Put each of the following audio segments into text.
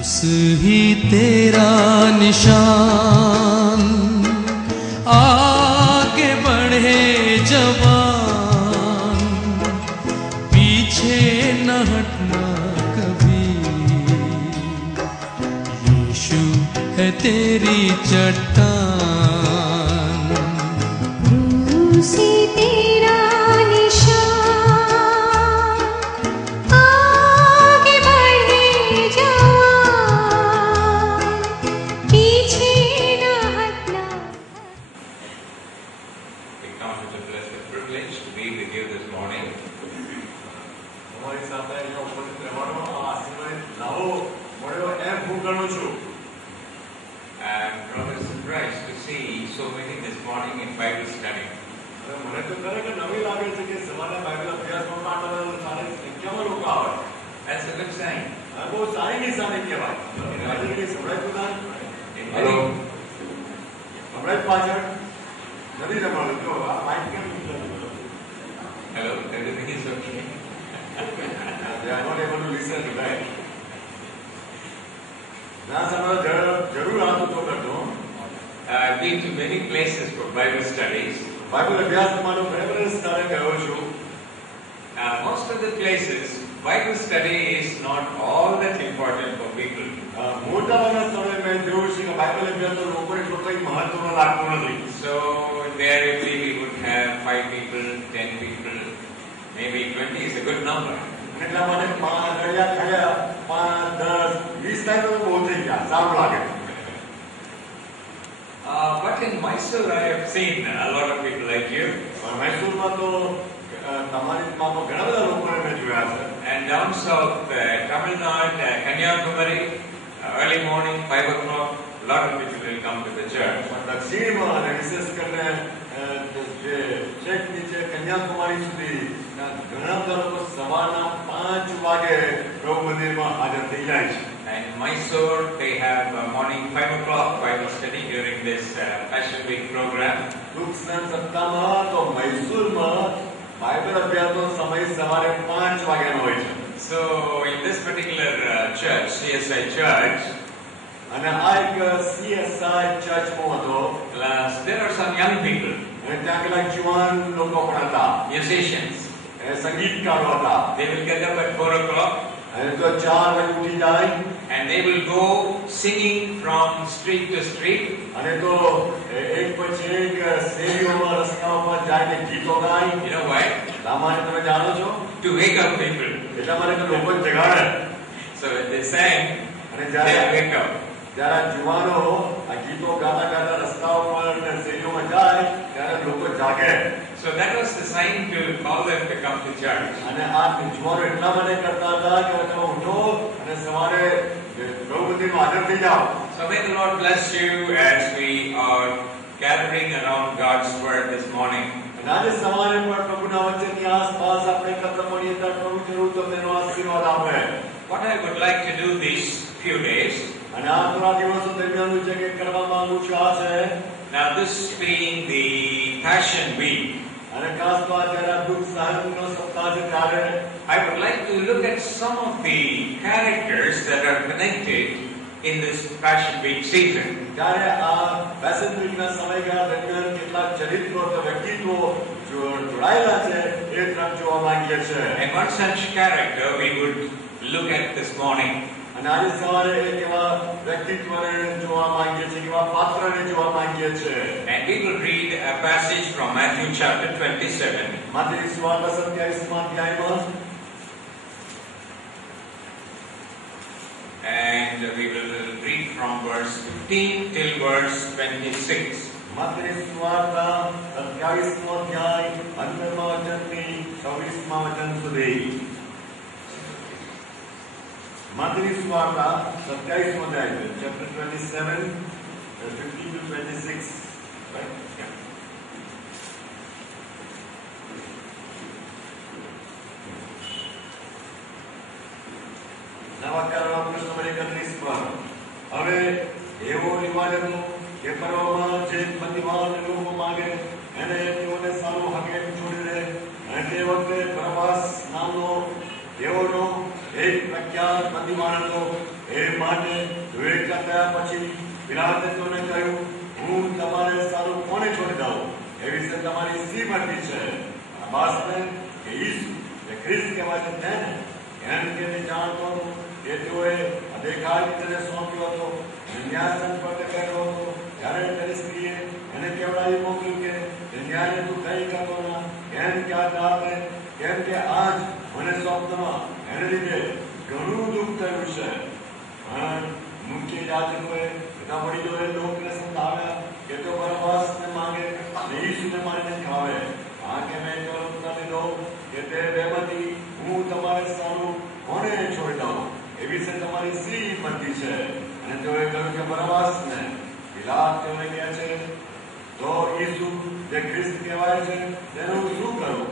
ही तेरा निशान, आगे बढ़े जवान, पीछे न हटना कभी। यीशु है तेरी चट्टान, क्रूस ही तेरा I've been to many places for Bible studies. Most of the places, Bible study is not all that important for people. So invariably we would have 5 people, 10 people, maybe 20 is a good number. But in Mysore I have seen a lot of people like you. And down south, Tamil Nadu, Kanyakumari, early morning, 5 o'clock, a lot of people will come to the church. And in Mysore, they have morning 5 o'clock Bible study during this Passion Week program. So in this particular church, CSI Church, there are some young people, musicians. They will get up at 4 o'clock. And they will go singing from street to street. You know why? To wake up people. So when they sang, they wake up. So that was the sign to call them to come to church. So may the Lord bless you as we are gathering around God's Word this morning. What I would like to do these few days, now this being the Passion Week, I would like to look at some of the characters that are connected in this Passion Week season. And one such character we would look at this morning. And we will read a passage from Matthew chapter 27. And we will read from verse 15 till verse 26. Chapter 27, 15 to 26. Right? Yeah. એક પ્રખ્યાત બંદીવાન હતો. એ માટે વિવેચના કર્યા પછી પિલાતે તેઓને કહ્યું, હું તમારે સારું કોને છોડી દઉં? એ વિશે તમારી શી મરજી છે? બરાબાસને કે ઈસુ જે ખ્રિસ્ત કહેવાય છે તેને? એમ કે તે જાણતો હતો કે તેઓએ અદેખાઈ તેને સોંપ્યો હતો. ન્યાયાસન પર બેઠો હતો. ત્યારે તેની સ્ત્રીએ એને કેવડાવી મોકલ્યું કે ન્યાયને તું કંઈ કરતો ના, કેમ કે આ રાત્રે, કેમ કે આજ મને સ્વપ્નમાં એને લીધે ઘણું દુઃખ થયું છે. મુખ્ય યાજકોએ બધા વડીલોએ લોકોને સમજાવ્યા કે તો બરઅબ્બાસને માંગે અને ઈસુને મારીને ખાવે. આ કે મેં તેનો ઉત્તર દીધો કે તે બેમાંથી હું તમારે સારું કોને છોડી દઉં? એ વિશે તમારી શી મરજી છે? અને તેઓએ કહ્યું કે બરઅબ્બાસને. પિલાત તેઓને કહે છે, તો ઈસુ જે ખ્રિસ્ત કહેવાય છે તેનું શું કરું?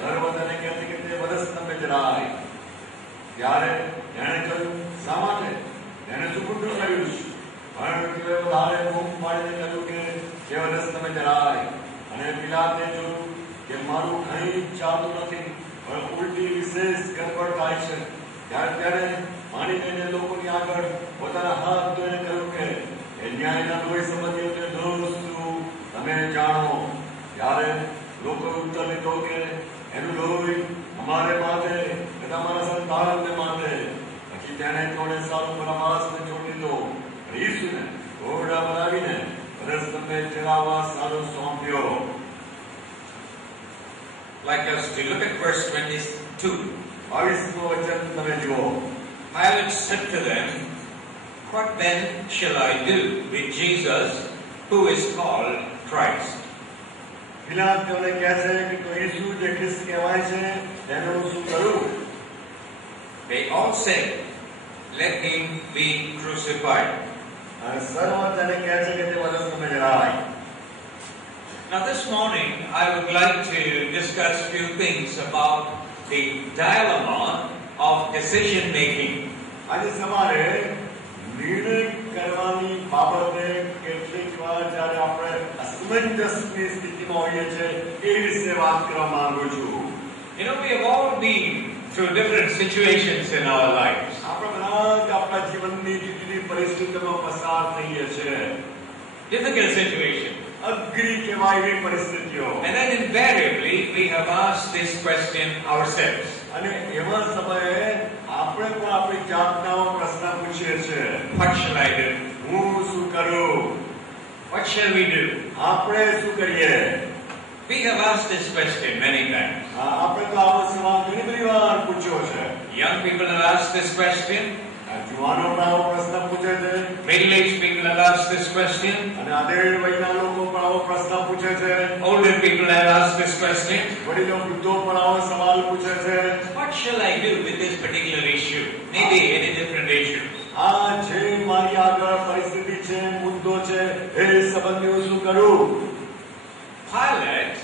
દર બધાને કહે છે કે તે વધસ્તંભે જરાય. ત્યારે એણે કહ્યું, શા માટે? એને શું ખોટું કર્યું છે? પણ તેઓએ વધારે બૂમ પાડીને કહ્યું કે તે વધસ્તંભે જરાય. અને પિલાતે જોયું કે મારું કંઈ ચાલતું નથી, પણ ઉલટી વિશેષ ગડબડ થાય છે. ત્યારે માની લઈને લોકોની આગળ પોતાના હાથ ધોઈને કહ્યું કે એ ન્યાયના લોહી સંબંધીઓને દોષ શું તમે જાણો? ત્યારે લોકોએ ઉત્તર લીધો કે એનું લોહી અમારે માથે તથા અમારા સંતાનને માથે. પછી તેણે થોડે સારું બરઅબ્બાસને છોડી દીધો. ઈસુને ઘોડા બનાવીને વધસ્તંભે ચડાવવા સારું સોંપ્યો. Like us to look at verse 22. 22મું વચન તમે જુઓ. Pilate said to them, what then shall I do with Jesus, who is called Christ? પિલાત તેઓને કહે છે કે તો ઈસુ જે ખ્રિસ્ત કહેવાય છે તેનું શું કરું? They all said, let him be crucified. અને સર્વ તેને કહે છે કે તે વધસ્તંભે જરાય. Now this morning I would like to discuss a few things about the dilemma of decision making. આજે સવારે નિર્ણય કરવાની બાબતે કેટલીક વાર જ્યારે આપણે અસમંજસની સ્થિતિમાં હોઈએ છીએ એ વિશે વાત કરવા માંગુ છું. You know, we have all been through different situations in our lives. આપણે બધા જ આપણા જીવનની જુદી જુદી પરિસ્થિતિમાં પસાર થઈએ છીએ. Difficult situations. અઘરી કહેવાય એવી પરિસ્થિતિઓ. And then invariably we have asked this question ourselves. અને એવા સમયે આપણે પણ આપણી જાતનો પ્રશ્ન પૂછીએ છીએ, What shall I do? હું શું કરું? What shall we do? આપણે શું કરીએ? We have asked this question many times. આપણે તો આવો સવાલ ઘણી બધી વાર પૂછ્યો છે. Young people have asked this question. જુવાનો પણ આવો પ્રશ્ન પૂછે છે. Middle-aged people have asked this question. અને આધેડ વયના લોકો પણ આવો પ્રશ્ન પૂછે છે. Older people have asked this question. વડીલો વૃદ્ધો પણ આવો સવાલ પૂછે છે. What shall I do with this particular issue? Maybe any different issues. આ જે મારી આગળ પરિસ્થિતિ છે, મુદ્દો છે, એ સંબંધી હું શું કરું? Pilate,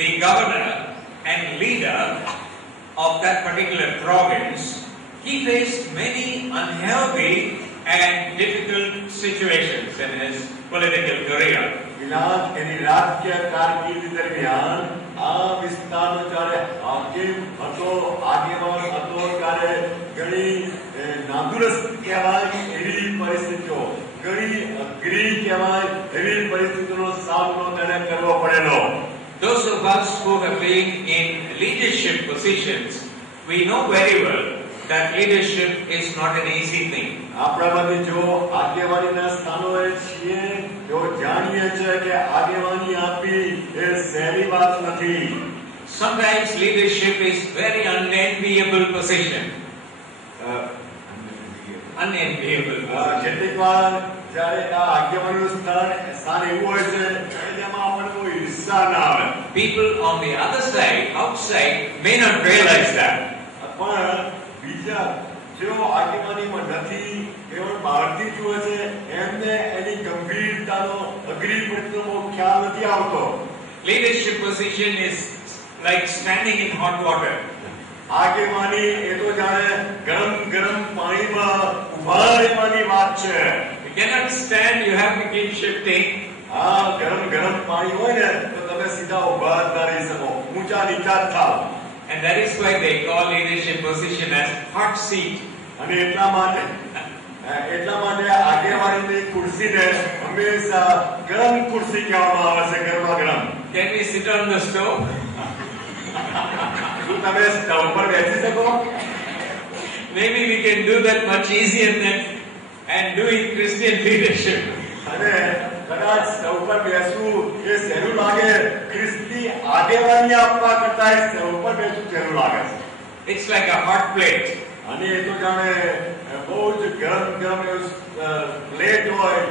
the governor and leader of that particular province, he faced many unhealthy and difficult situations in his political career. પિલાત એની રાજકીય કારકિર્દી દરમિયાન આ વિસ્તારનો જ્યારે હાકીમ હતો, આગેવાન હતો, ત્યારે ઘણી નાદુરસ્ત કહેવાય એવી પરિસ્થિતિઓ, ઘણી અઘરી કહેવાય એવી પરિસ્થિતિનો સામનો તેને કરવો પડેલો. Those of us who have been in leadership positions, we know very well that leadership is not an easy thing. આપણામાંથી જો આગેવાનીના સ્થાનોએ છીએ તો જાણીએ છીએ કે આગેવાની આપવી એ સહેલી વાત નથી. Sometimes leadership is very unenviable position. Unenviable position. કેટલીક વાર જ્યારે આ આગેવાનીનું સ્થાન એવું હોય છે કે જેમાં આપણને કોઈ ઈર્ષા ના આવે. People on the other side, outside, may not realize that. પણ બીજા જેઓ આગેવાનીમાં નથી, કેવળ બહારથી જુએ છે, એમને એની ગંભીરતાનો અઘરી પરિસ્થિતિનો ખ્યાલ નથી આવતો. Leadership position is like standing in hot water. આગેવાની એ તો જાણે ગરમ ગરમ પાણીમાં ઉભા રહેવાની વાત છે. You cannot stand, you have to keep shifting. ગરમ ગરમ પાણી હોય ને તો તમે સીધા ઉભા જ ના રહી શકો, ઊંચા નીચા જ થાવ. And that is why they call leadership position as hot seat. અને એટલા માટે આગેવાનીની ખુરશીને હંમેશા ગરમ ખુરશી કહેવામાં આવે છે, ગરમા ગરમ. Can we sit on the stove? શું તમે સ્ટવ પર બેસી શકો? Maybe we can do that much easier than and doing Christian leadership. અને કદાચ સ્ટવ પર બેસવું એ સહેલું લાગે, ખ્રિસ્તી આગેવાની આપવા કરતા સ્ટવ પર બેસવું સહેલું લાગે છે. It's like a hot plate. અને એ તો જાણે બહુ જ ગરમ ગરમ પ્લેટ હોય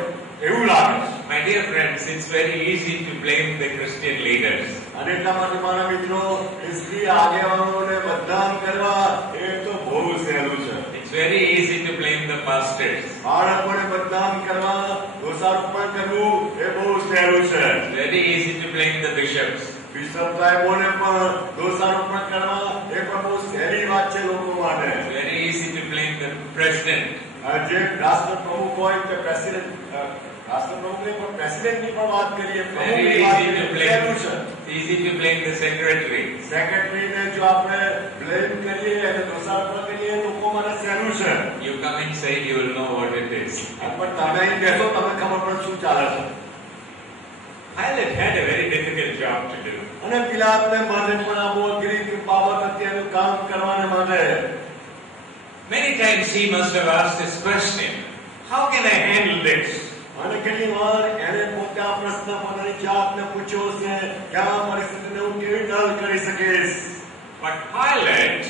એવું લાગે છે. My dear friends, it's very easy to blame the Christian leaders. અને એટલા માટે મારા મિત્રો, ખ્રિસ્તી આગેવાનોને બદનામ કરવા એ તો બહુ સહેલું છે. It's very easy to blame the pastors. બાળકોને બદનામ કરવા, દોષારોપણ કરવું એ બહુ સહેલું છે. It's very easy to blame the bishops. Bishop સાહેબોને પણ દોષારોપણ કરવા એ પણ બહુ સહેલી વાત છે લોકો માટે. It's very easy to blame the president. જે રાષ્ટ્ર પ્રમુખ હોય કે પ્રેસિડેન્ટ, રાષ્ટ્ર પ્રમુખની પણ પ્રેસિડેન્ટની પણ વાત કરીએ, Very પ્રમુખની વાત easy to કરીએ, blame. સહેલું છે. It's easy to blame the secretary. સેક્રેટરીને જો આપણે બ્લેમ કરીએ અને દોષારોપણ કરીએ લોકો માટે સહેલું છે. You come inside, you will know what it is. પણ તમે અહીં બેસો, તમને ખબર પડે શું ચાલે છે. Pilate had a very difficult job to do. અને પિલાતને માટે પણ આ બહુ અઘરી બાબત હતી એનું કામ કરવાને માટે. Many times he must have asked this question, how can I handle this? અને કેટલી વાર એને પોતે આ પ્રશ્ન પોતાની જાતને પૂછ્યો છે કે આ પરિસ્થિતિને હું કેવી રીતે હલ કરી શકીશ. But Pilate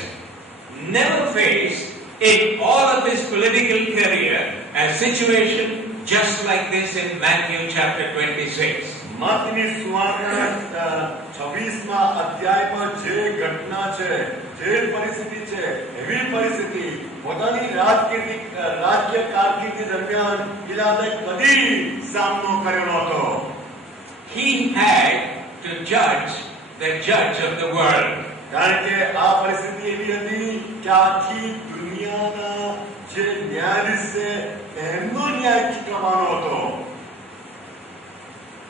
never faced in all of his political career a situation just like this in Matthew chapter 26. માર્કની સુવાર્તા 26મા અધ્યાયમાં જે ઘટના છે, જે પરિસ્થિતિ છે, એવી પરિસ્થિતિ પોતાની રાજકીય કારકિર્દી દરમિયાન પિલાતે કદી સામનો કર્યો નહોતો. He had to judge the judge of the world. કારણ કે આ પરિસ્થિતિ એવી હતી કે આખી દુનિયાના જે ન્યાયાધીશ છે એમનો ન્યાય ચૂકવવાનો હતો.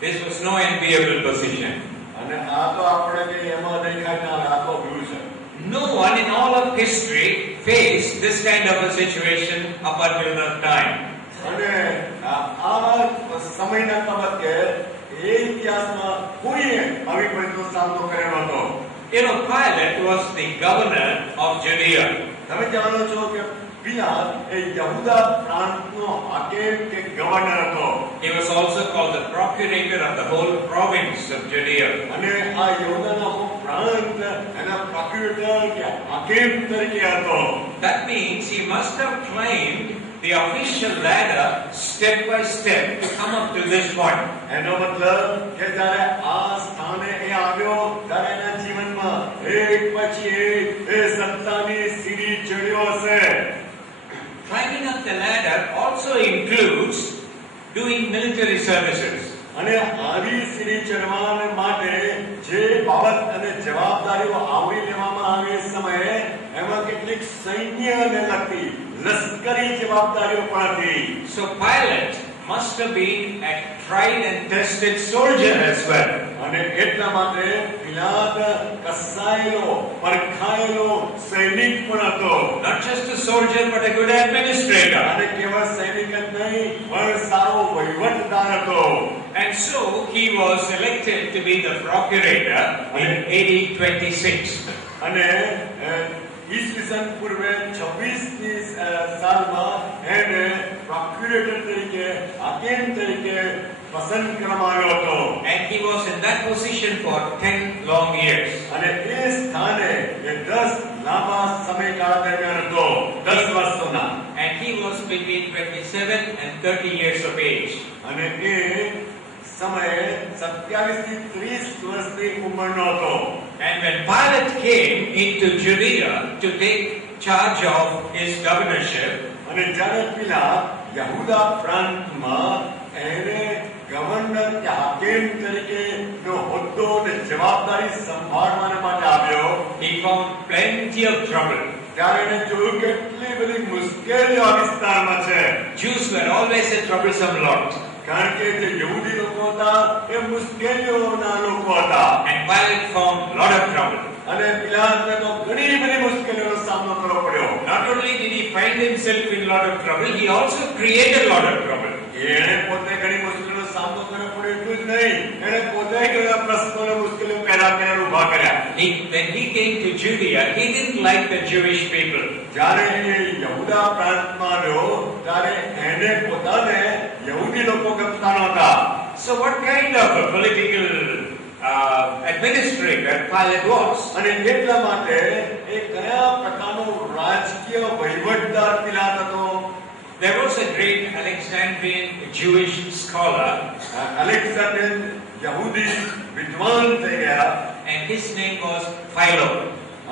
This was no enviable position. અને આ તો આપણે કે એમાં દેખાય ના આવે, આ તો અઘરું છે. No one in all of history faced this kind of a situation up until that time. અને આ સમયના તબક્કે એ ઇતિહાસમાં કોઈએ આવી પરિસ્થિતિનો સામનો કર્યો નહોતો. You know, Pilate was the governor of Judea. તમે જાણો છો કે પિલાત એ યહૂદા પ્રાંતનો હાકેમ કે ગવર્નર હતો. He was also called the procurator of the whole province of Judea. અને આ યહૂદાનો પ્રાંત એના પ્રોક્યુરેટર કે હાકેમ તરીકે હતો. That means he must have climbed the official ladder step by step to come up to this point. એનો મતલબ કે જ્યારે આ સ્થાને એ આવ્યો ત્યારે એના જીવનમાં એક પછી એક એ સત્તાની સીડી ચડ્યો હશે. Climbing up the ladder also includes doing military services. અને આવી સીડી ચડવાને માટે જે બાબત અને જવાબદારીઓ આવરી લેવામાં આવે એ સમયે એમાં કેટલીક સૈન્યને લગતી લશ્કરી જવાબદારીઓ પણ હતી. So Pilate must have been a tried and tested soldier as well. અને એટલા માટે પિલાત કસાયેલો પરખાયેલો સૈનિક પણ હતો. Not just a soldier but a good administrator. અને કેવળ સૈનિક જ નહીં પણ સારો વહીવટદાર હતો. And so he was elected to be the procurator in AD 26. અને ઈસવીસન પૂર્વે 26ની સાલમાં એને પ્રોક્યુરેટર તરીકે, હાકેમ તરીકે પસંદ કરવામાં આવ્યો હતો. And he was in that position for 10 long years. અને એ સ્થાને એ 10 લાંબા સમયગાળા દરમિયાન હતો, 10 વર્ષોના. And he was between 27 and 30 years of age. અને એ સમયે 27 થી 30 વર્ષની ઉંમરનો હતો. And when Pilate came into Judea to take charge of his governorship, અને જ્યારે પિલાત યહૂદા પ્રાંતમાં એને ગવર્નર કે હાકેમ તરીકેનો હોદ્દો અને જવાબદારી સંભાળવાને માટે આવ્યો, he found plenty of trouble. ત્યારે એને જોયું કે એટલી બધી મુશ્કેલીઓ આ વિસ્તારમાં છે. Jews were always a troublesome lot. કારણ કે જે યહૂદી લોકો હતા એ મુશ્કેલીઓના લોકો હતા. And Pilate found a lot of trouble. અને પિલાતને તો ઘણી બધી મુશ્કેલીઓનો સામનો કરવો પડ્યો. Not only did he find himself in a lot of trouble, he also created a lot of trouble. એણે પોતે ઘણી મુશ્કેલીઓનો સામનો કરવો પડ્યો એટલું જ નહીં, એણે પોતે ઘણા પ્રશ્નોને મુશ્કેલીઓ પેદા કરીને ઊભા કર્યા. When he came to Judea, he didn't like the Jewish people. જ્યારે એ યહૂદા પ્રાંતમાં રહ્યો ત્યારે એને પોતાને યહૂદી લોકો ગમતા નહોતા. So what kind of a political administrator Pilate was? અને એટલા માટે એ કયા પ્રકારનો રાજકીય વહીવટદાર પિલાત હતો? There was a great Alexandrian Jewish scholar, Alexander યહૂદી વિદ્વાન થઈ ગયા, and his name was Philo.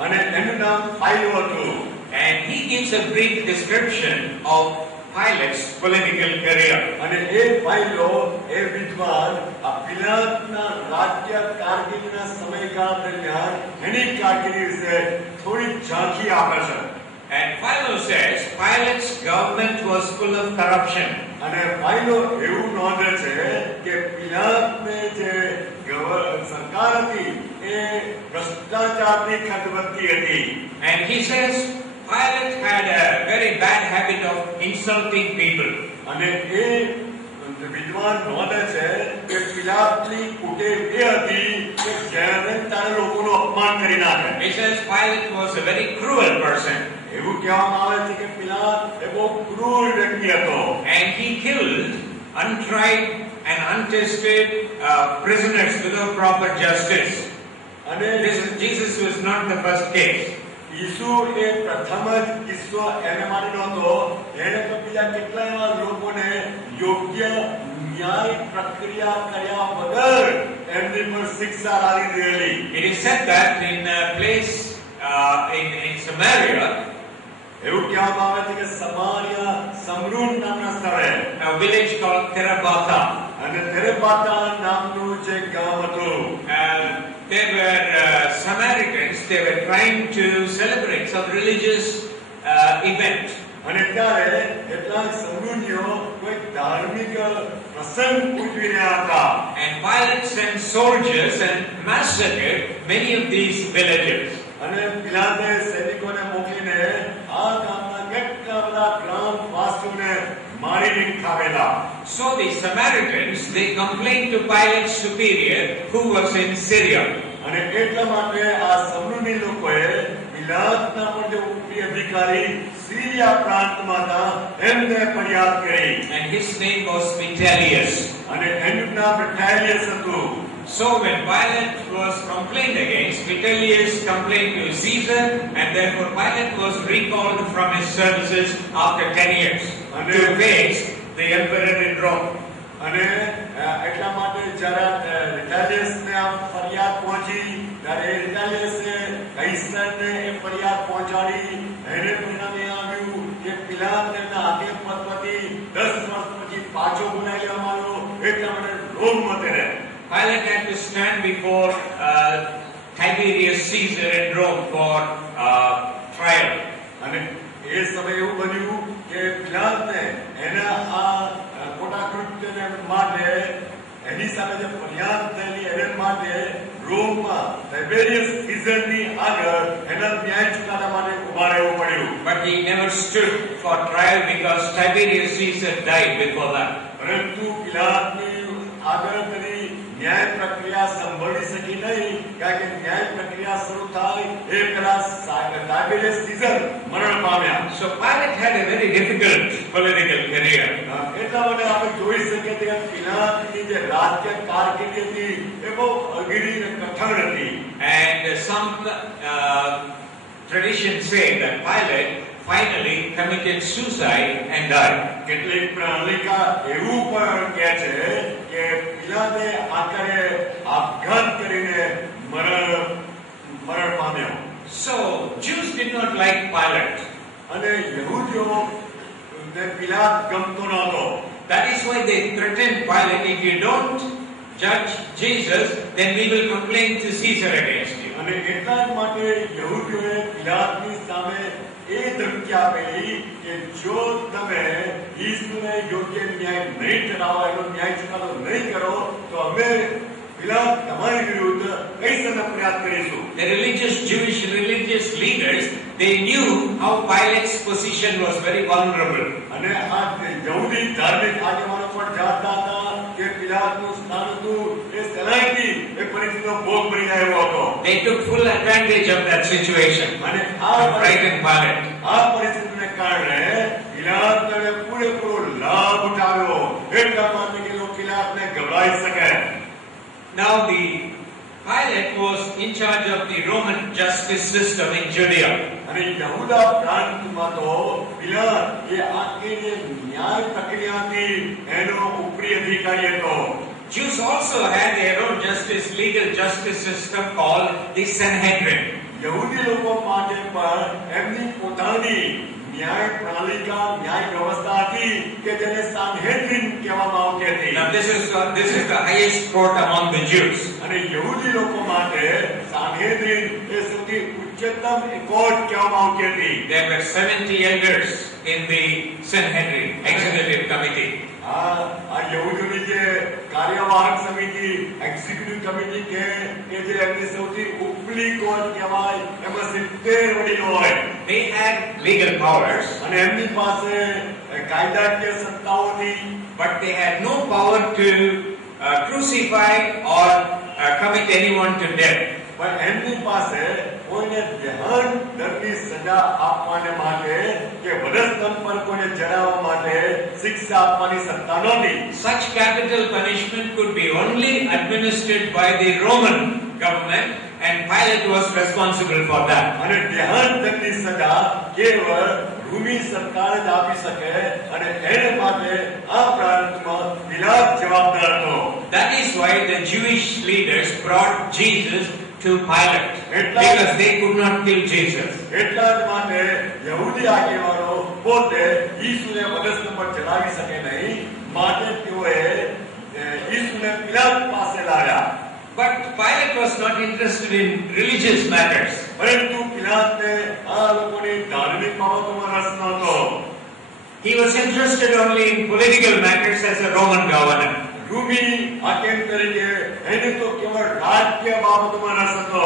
અને એનું નામ ફાઇલો હતું. And he gives a brief description of Pilate's political career. અને એ ફાઇલો એ વિદ્વાન આ પિલાતના રાજ્ય કારકિર્દીના સમયગાળા દરમિયાન એની કારકિર્દી વિશે થોડી ઝાંખી આપે છે. And Philo says Pilate's government was full of corruption. અને ફાઇલો એવું નોંધે છે કે પિલાતને જે સરકાર હતી એ ભ્રષ્ટાચારની ખટવતી હતી. And he says Pilate had a very bad habit of insulting people. અને એ વિદ્વાન નોંધે છે કે પિલાતની કુટેવ એ હતી કે જેને તારે લોકોનું અપમાન કરી નાખે. He says Pilate was a very cruel person. એવું કહેવામાં આવે છે કે પિલાત એ બહુ ક્રૂર વ્યક્તિ હતો. And he killed untried and untested prisoners without proper justice. અને Jesus was not the first case. ઈસુ એ પ્રથમ જ કિસ્સો એને માની નહોતો. એને તો બીજા કેટલા એવા લોકોને યોગ્ય ન્યાય પ્રક્રિયા કર્યા વગર એમની પર શિક્ષા લાગી દીધેલી. It is said that in a place in Samaria, એવું કહેવામાં આવે છે કે સમારિયા સમરૂન નામના સ્થળે a village called Terabatha, અને તેરેબાતા નામનું જે ગામ હતું, there were Samaritans. They were trying to celebrate some religious event. અને ત્યારે કેટલાક સમરૂનીઓ કોઈ ધાર્મિક પ્રસંગ ઉજવી રહ્યા હતા. And Pilate sent soldiers and massacred many of these villagers. અને પિલાતે સૈનિકોને મોકલીને આ ગામના કેટલા બધા ગ્રામવાસીઓને મારી નાખેલા. So the Samaritans, they complained to Pilate's superior, who was in Syria. અને એટલા માટે આ સમરૂની લોકોએ પિલાતના પર જે ઉપરી અધિકારી સિરિયા પ્રાંતમાં હતા એમને ફરિયાદ કરી. And his name was Vitellius. અને એનું નામ વિટેલિયસ હતું. So when Pilate was complained against, Vitellius complained to Caesar, and therefore Pilate was recalled from his services after 10 years to face the emperor in Rome. અને એટલા માટે જ્યારે વિટેલિયસને આ ફરિયાદ પહોંચી ત્યારે વિટેલિયસે કૈસરને એ ફરિયાદ પહોંચાડી. એને પરિણામે આવ્યું કે પિલાતને આગે પદમાંથી 10 વર્ષ પછી પાછો બોલાવી લેવામાં આવ્યો. એટલા માટે રોમમાં તેને Pilate had to stand before Tiberius Caesar in Rome for trial. અને એ સમય એવું બન્યું કે પિલાતને એના આ ખોટા કૃત્યને માટે એની સામે જે ફરિયાદ થયેલી એને માટે રોમમાં ટાઇબેરિયસ સીઝરની આગળ એના ન્યાય ચુકાદા માટે ઉભા રહેવું પડ્યું. But he never stood for trial because Tiberius Caesar died before that. પરંતુ પિલાતની આગળ તેની ન્યાય પ્રક્રિયા સંભળી શકી નહીં, કારણ કે ન્યાય પ્રક્રિયા શરૂ થાય એ પહેલા ટાઇબેરિયસ સીઝર મરણ પામ્યા. So Pilate had a very difficult political career. એટલા માટે આપણે જોઈ શકીએ કે પિલાતની જે રાજકીય કારકિર્દી હતી એ બહુ અઘરી અને કઠણ હતી. And some traditions say that Pilate finally committed suicide and died. કેટલીક પ્રણાલિકા એવું પણ કહે છે કે પિલાતે આખરે આપઘાત કરીને મરણ પામ્યો. So Jews did not like Pilate. અને યહૂદીઓને પિલાત ગમતો નહોતો. That is why they threatened Pilate, if you don't judge Jesus, then we will complain to Caesar against you. અને એટલા જ માટે યહૂદીઓએ પિલાતની સામે એ ધમકી આપેલી કે જો તમે ઈસુને યોગ્ય ન્યાય નહીં ઠરાવો, એનો ન્યાય ચુકાદો નહીં કરો તો અમે પિલાત તમારી વિરુદ્ધ કઈ સલાહ પ્રયાસ કરીશું. The Jewish religious leaders, they knew how Pilate's position was very vulnerable. અને આ યહૂદી ધાર્મિક આગેવાનો પણ જાણતા હતા કે પિલાતનું સ્થાન હતું એ સહેલાઈથી એ પરિસ્થિતિનો ભોગ બની આવ્યો હતો. They took full advantage of that situation અને to frighten Pilate. આ પરિસ્થિતિને કારણે પિલાતને પૂરેપૂરો લાભ ઉઠાવ્યો એટલા માટે કે લોકો પિલાતને ગભરાઈ શકે. Now Pilate was in charge of the Roman justice system in Judea. અને યહૂદા પ્રાંતમાં તો પિલાત એ આખી જે ન્યાય પ્રક્રિયા હતી એનો ઉપરી અધિકારી હતો. Jews also had their own legal justice system called the Sanhedrin. યહૂદી લોકો માટે પણ એમની પોતાની ન્યાય પ્રણાલિકા, ન્યાય વ્યવસ્થા હતી કે જેને સાન્હેડ્રિન કહેવામાં આવતી હતી. Now this is the highest court among the Jews. અને યહૂદી લોકો માટે સાન્હેડ્રિન એ સૌથી ઉચ્ચતમ કોર્ટ કહેવામાં આવતી હતી. There were 70 elders in the Sanhedrin executive committee. આ યહૂદીની જે કાર્યવાહક સમિતિ, એક્ઝિક્યુટિવ કમિટી કે જે એમની સૌથી ઉપલી કોર્ટ કહેવાય, એમાં 70 વડીલો હોય. They had legal powers, અને એમની પાસે કાયદાકીય સત્તાઓ હતી, but they had no power to crucify or commit anyone to death. પણ એમની પાસે કોઈને દેહાંત દંડની સજા આપવાને માટે કે વધસ્તંભ પર કોઈને જડાવવા માટે શિક્ષા આપવાની સત્તા નહોતી. Such capital punishment could be only administered by the Roman government, and Pilate was responsible for that. અને દેહાંત દંડની સજા કેવળ ભૂમિ સરકાર જ આપી શકે અને એને માટે આ પ્રાંતમાં પિલાત જવાબદાર હતો. That is why the Jewish leaders brought Jesus to Pilate, because they could not kill Jesus. એટલા જ માટે યહૂદી આગેવાનો પોતે ઈસુને વધસ્તંભ પર ચડાવી શકે નહીં, માટે તેઓએ ઈસુને પિલાત પાસે લાવ્યા. But Pilate was not interested in religious matters. પરંતુ પિલાતને આ લોકોની ધાર્મિક બાબતોમાં રસ નહોતો. He was interested only in political matters as a Roman governor. Rhumi હાકેમ તરીકે એને તો કેવળ રાજકીય બાબતોમાં રસ હતો.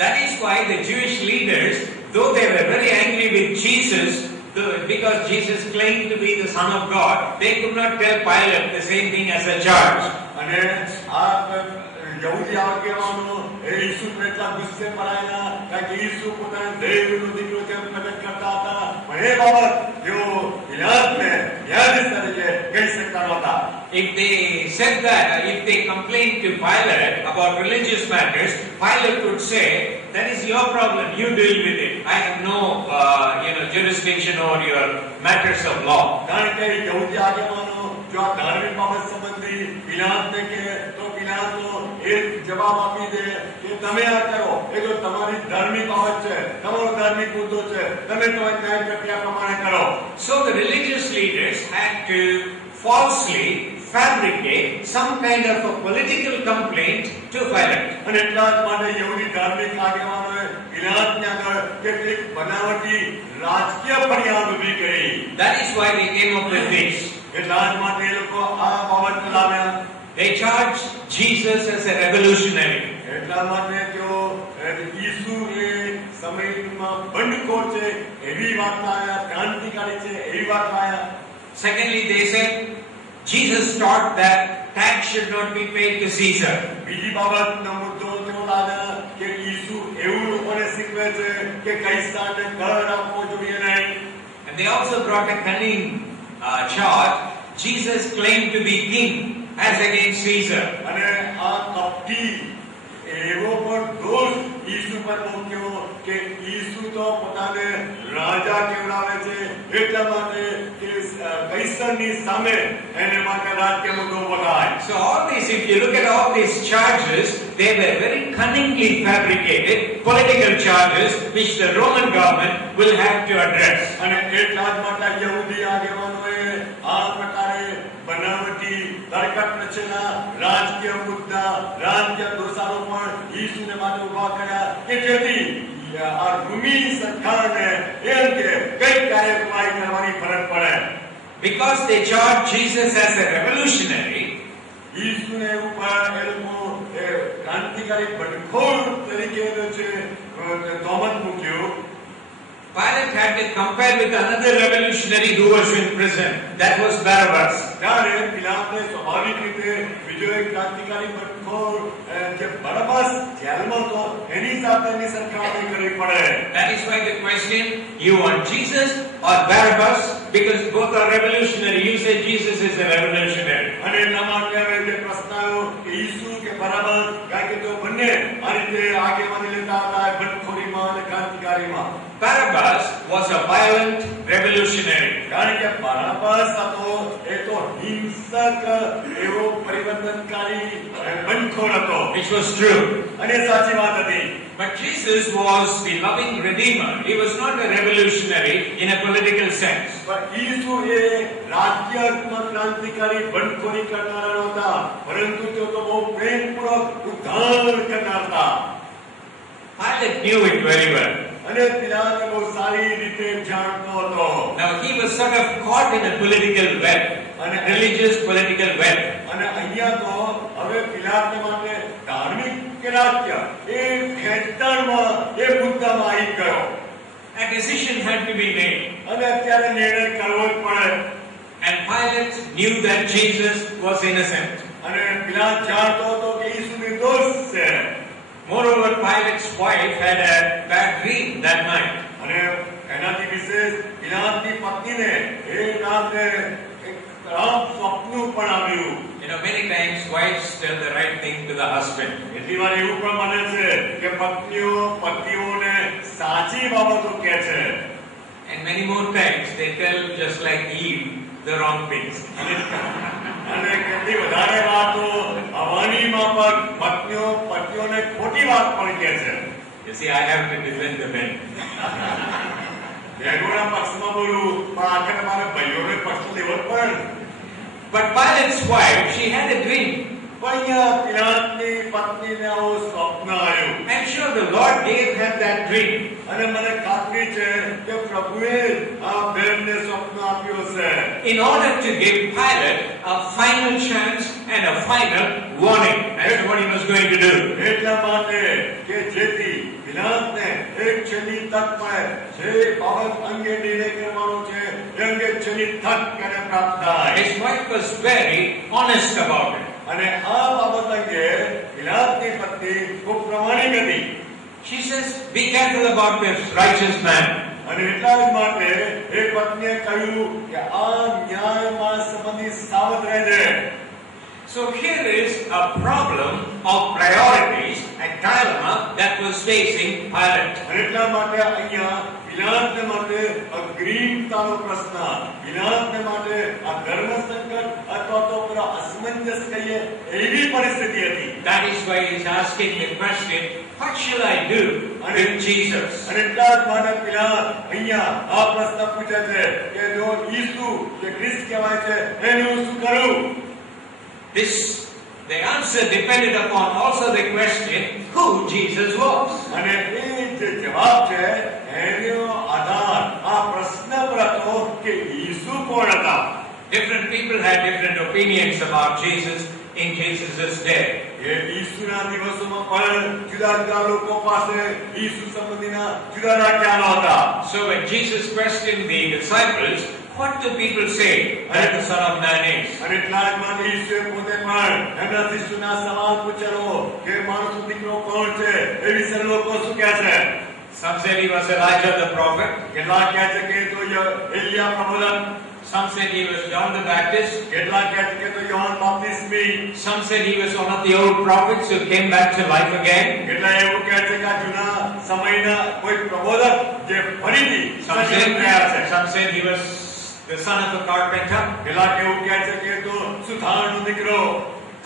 That is why the Jewish leaders, though they were very angry with Jesus, because Jesus claimed to be the Son of God, they could not tell Pilate the same thing as a charge. અને આ યહૂદી આગેવાનો એ ઈસુ પર એટલા ગુસ્સે પડાયેલા કારણ કે ઈસુ પોતાના દેવનો દીકરો તેમ પ્રગટ કરતા હતા, પણ એ બાબત તેઓ પિલાતને ન્યાયાધીશ તરીકે કહી શકતા નહોતા. If they said that, if they complained to Pilate about religious matters, Pilate would say, that is your problem, you deal with it. I have no jurisdiction over your matters of law. કારણ કે યહૂદી આગેવાનો જો આ ધાર્મિક બાબત સંબંધી પિલાતને કહે તો પિલાતો એ જવાબ આપી દે કે તમે આ કરો, એ તો તમારી ધાર્મિક બાબત છે, તમારો ધાર્મિક મુદ્દો છે, તમે તમારી ન્યાય પ્રક્રિયા પ્રમાણે કરો. So the religious leaders had to falsely fabricate some kind of a political complaint to Pilate. અને એટલા જ માટે યહૂદી ધાર્મિક આગેવાનોએ પિલાતને આગળ કેટલીક બનાવટી રાજકીય ફરિયાદ ઊભી કરી. That is why they came up with this. એટલા જ માટે એ લોકો આ બાબત લાવ્યા. They charged Jesus as a revolutionary. એટલા માટે તેઓ ઈસુ એ સમયમાં બંડખોર છે એવી વાત લાવ્યા, ક્રાંતિકારી છે એવી વાત લાવ્યા. Secondly, they said Jesus taught that tax should not be paid to Caesar. બીજી બાબતનો મુદ્દો તેઓ લાવ્યા કે ઈસુ એવું લોકોને શીખવે છે કે કૈસારને કર આપવો જોઈએ નહીં. And they also brought a cunning charge. Jesus claimed to be king as against Caesar. અને આ કપટી એવો પણ દોષ ઈસુ પર મૂક્યો કે ઈસુ તો પોતાને રાજા કહેવાય છે, એટલા માટે કે કૈસરની સામે એને માટે રાજકીય મુદ્દો બગાય. So all these, if you look at all these charges, they were very cunningly fabricated political charges which the Roman government will have to address. અને એટલા જ માટે યહૂદી આગેવાનોએ આ પ્રકારે બનાવટી તર્કટ રચના રાજકીય મુદ્દા, રાજકીય દોષારોપણ ઈસુને માટે ઉભા કર્યા કે જેથી આ રૂમી સરકારને એમ કે કઈ કાર્યવાહી કરવાની ફરજ પડે. Because they charged Jesus as a revolutionary, ઈસુને ઉપર એ લોકો ક્રાંતિકારી બંડખોર તરીકેનો જે તોમત મૂક્યું. Pilate had to compare with another revolutionary who was in prison. That was Barabbas. ત્યારે પિલાતને સ્વાભાવિક રીતે બીજો એક ક્રાંતિકારી બંડખોર જે બરબ્બાસ જેલમાં હતો એની સાથે એની સરખામણી કરવી પડે. That is why the question, you want Jesus or Barabbas? Because both are revolutionary. You say Jesus is a revolutionary. અને એટલા માટે હવે જે પ્રશ્ન આવ્યો કે ઈસુ કે બરાબર, કારણ કે તેઓ બંને આ રીતે આગેવાની લેતા હતા બંડખોરીમાં અને ક્રાંતિકારીમાં. Barabbas was a violent revolutionary. કારણ કે બરાબસ હતો એ તો હિંસક એવો પરિવર્તનકારી બંડખોર હતો. Which was true. અને સાચી વાત હતી. But Jesus was the loving redeemer. He was not a revolutionary in a political sense. પણ ઈસુ એ રાજ્યાત્મક ક્રાંતિકારી બંડખોરી કરનારા નહોતા, પરંતુ તેઓ તો બહુ પ્રેમપૂર્વક ઉદ્ધાર કરનાર હતા. Pilate knew it very well. અને પિલાત બહુ સારી રીતે જાણતો હતો. Now he was sort of caught in a political web, religious political web. અને અહીંયા તો હવે પિલાતને માટે ધાર્મિક રાજ્ય એ ખેંચતાણમાં એ મુદ્દામાં આવી ગયો. A decision had to be made. અને અત્યારે નિર્ણય કરવો જ પડે. And Pilate knew that Jesus was innocent. અને પિલાત જાણતો હતો કે ઈસુ નિર્દોષ છે. Moreover, Pilate's wife had a bad dream that night. અને એનાથી વિશેષ પિલાતની પત્નીને એ રાતે એક ખરાબ સ્વપ્ન પણ આવ્યું. You know, many times wives tell the right thing to the husband. એટલી વાર એવું પણ બને છે કે પત્નીઓ પતિઓને સાચી બાબતો કહે છે. And many more times they tell, just like Eve, the wrong things. અને કેટલી વધારે વાતો અવાની માફક પત્નીઓ પતિઓને ખોટી વાત પણ કહે છે. You see, I have to defend the men. બેગોના પક્ષમાં બોલું પણ આખરે તમારે ભાઈઓને પક્ષ લેવો જ પડે. But Pilate's wife, she had a dream. પણ અહીંયા પિલાતની પત્નીને આવો સ્વપ્ન આવ્યું. I'm sure the Lord gave her that dream. અને મને ખાતરી છે કે પ્રભુએ આ બહેનને સ્વપ્ન આપ્યું છે. In order to give Pilate a final chance and a final warning as to what he was going to do. એટલા માટે કે જેથી પિલાતને એક છેલ્લી તક મળે, જે બાબત અંગે નિર્ણય કરવાનો છે એ અંગે છેલ્લી તક એને પ્રાપ્ત થાય. His wife was very honest about it. અને આ બાબત અંગે પિલાતની પત્ની ખૂબ પ્રમાણિક હતી. She says, be careful about this righteous man. અને એટલા જ માટે એ પત્નીએ કહ્યું કે આ ન્યાયમાં સંબંધી સાવધ રહેજે. So here is a problem of priorities, a dilemma that was facing Pilate. અને એટલા માટે અહીંયા પિલાતને માટે અગ્રીમતાનો પ્રશ્ન, પિલાતને માટે આ ધર્મ સંકટ અથવા તો પેલા અસમંજસ કહીએ એવી પરિસ્થિતિ હતી. That is why he is asking the question, what shall I do with Jesus? અને એટલા જ માટે પિલાત અહીંયા આ પ્રશ્ન પૂછે છે કે જો ઈસુ જે ખ્રિસ્ત કહેવાય છે એનું શું કરું? The answer depended upon also the question who Jesus was. અને એ જે જવાબ છે એનો આધાર આ પ્રશ્ન પર હતો કે ઈસુ કોણ હતા. Different people had different opinions about Jesus in Jesus' day. એ ઈસુના દિવસોમાં પણ જુદા જુદા લોકો પાસે ઈસુ સંબંધીના જુદા જુદા ખ્યાલો હતા. So when Jesus questioned the disciples, what do people say that the Son of Man is? અને એટલા જ માટે ઈસુએ પોતે પણ એમના શિષ્યોના સવાલ પૂછેલો કે માણસનો દીકરો કોણ છે એ વિશે લોકો શું કહે છે. Some said he was Elijah the prophet. કેટલાક કહે છે કે તો Aliya પ્રબોધક. Some said he was John the Baptist. કેટલાક કહે છે કે તો Yohan બાપ્તિસ્મી. Some said he was one of the old prophets who came back to life again. કેટલા એવું કહે છે કે આ જૂના સમયના કોઈ પ્રબોધક જે ફરીથી સજીવ થયા છે. Some said he was the son of a carpenter. કેટલાક એવું કહે છે કે તો સુથારનો દીકરો.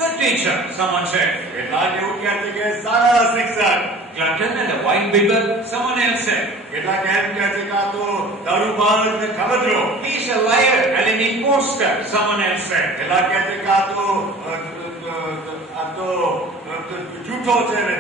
Good teacher, someone said. કેટલાક એવું કહે છે કે સારા શિક્ષક. Glutton and a wine bibber, someone else said. કેટલાક એમ કહે છે કે આ તો દારૂબાજ ને ખબરજો. He's a liar and an imposter, someone else said. કેટલાક કહે છે કે આ તો જૂઠો છે ને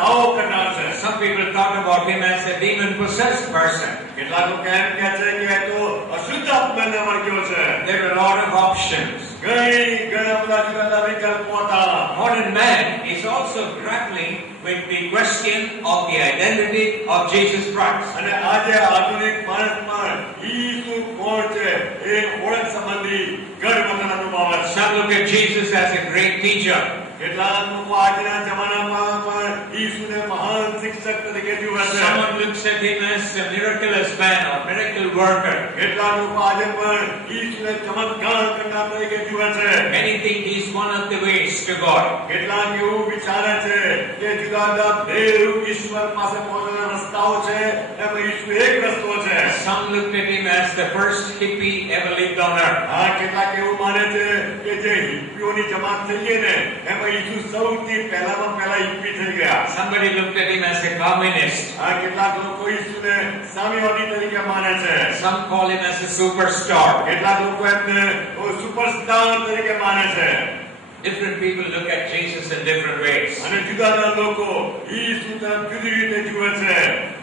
દાવો કરનાર છે. Some people talk about him as a demon-possessed person. કેટલાક લોકો એમ કહે છે કે આ તો અશુદ્ધ વિકલ્પને વર્ગ્યો છે. There are a lot of options. ઘણા બધા જુદા વિકલ્પો હતા. Modern man is also grappling with the question of the identity of Jesus Christ. અને આજે આધુનિક માણસ પણ ઈસુ કોણ છે એ ઓળખ સંબંધી ઘર મતન અનુભવ છે. Some look at Jesus as a great teacher. કેટલાક લોકો આજના જમાનામાં પણ ઈસુને મહાન શિક્ષક તરીકે જુએ છે. Someone looks at him as a miraculous man or miracle worker. કેટલાક લોકો આજે પણ ઈસુને ચમત્કાર કરનાર તરીકે જુએ છે. Many think he's one of the ways to God. કેટલાક એવું વિચારે છે કે જુદા જુદા દેવ ઈશ્વર પાસે પહોંચવાના રસ્તાઓ છે એમાં ઈસુ એક રસ્તો છે. Some looked at him as the first hippie ever lived on earth. કેટલાક એવું માને છે કે જે હિપ્પીઓની જમાત થઈ ગઈ ને એમાં ઈસુ સૌથી પહેલામાં પહેલા હિપ્પી થઈ ગયા. Somebody looked at him as a communist. કેટલાક લોકો ઈસુને સામ્યવાદી તરીકે માને છે. Some call him as a superstar. કેટલાક લોકો એમને સુપરસ્ટાર તરીકે માને છે. Different people look at Jesus in different ways. અને જુદા જુદા લોકો ઈસુ તરફ જુદી રીતે જુએ છે.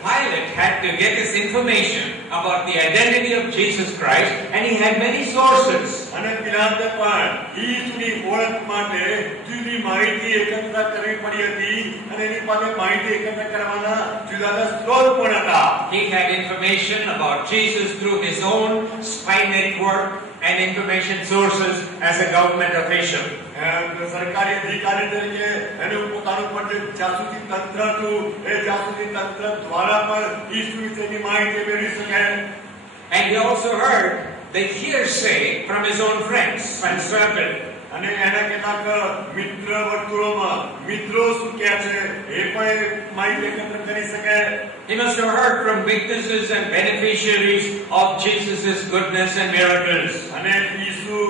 Pilate had to get his information about the identity of Jesus Christ, and he had many sources. અને પિલાતે પણ ઈસુની ઓળખ માટે જુદી માહિતી એકત્ર કરવી પડી હતી અને એની પાસે માહિતી એકત્ર કરવાના જુદા જુદા સ્ત્રોત પણ હતા. He had information about Jesus through his own spy network and information sources as a government official. સરકારી અધિકારી તરીકે એનું પોતાનું પણ જાસૂસી તંત્ર હતું. એ જાસૂસી તંત્ર દ્વારા પણ ઈસુ વિશેની માહિતી મેળવી શકે. And he also heard the hearsay from his own friends and circle. અને એના કેટલાક મિત્ર વર્તુળોમાં મિત્રો શું કહે છે એ પણ માહિતી એકત્ર કરી શકે. He must have heard from witnesses and beneficiaries of Jesus' goodness and miracles. અને ઈસુ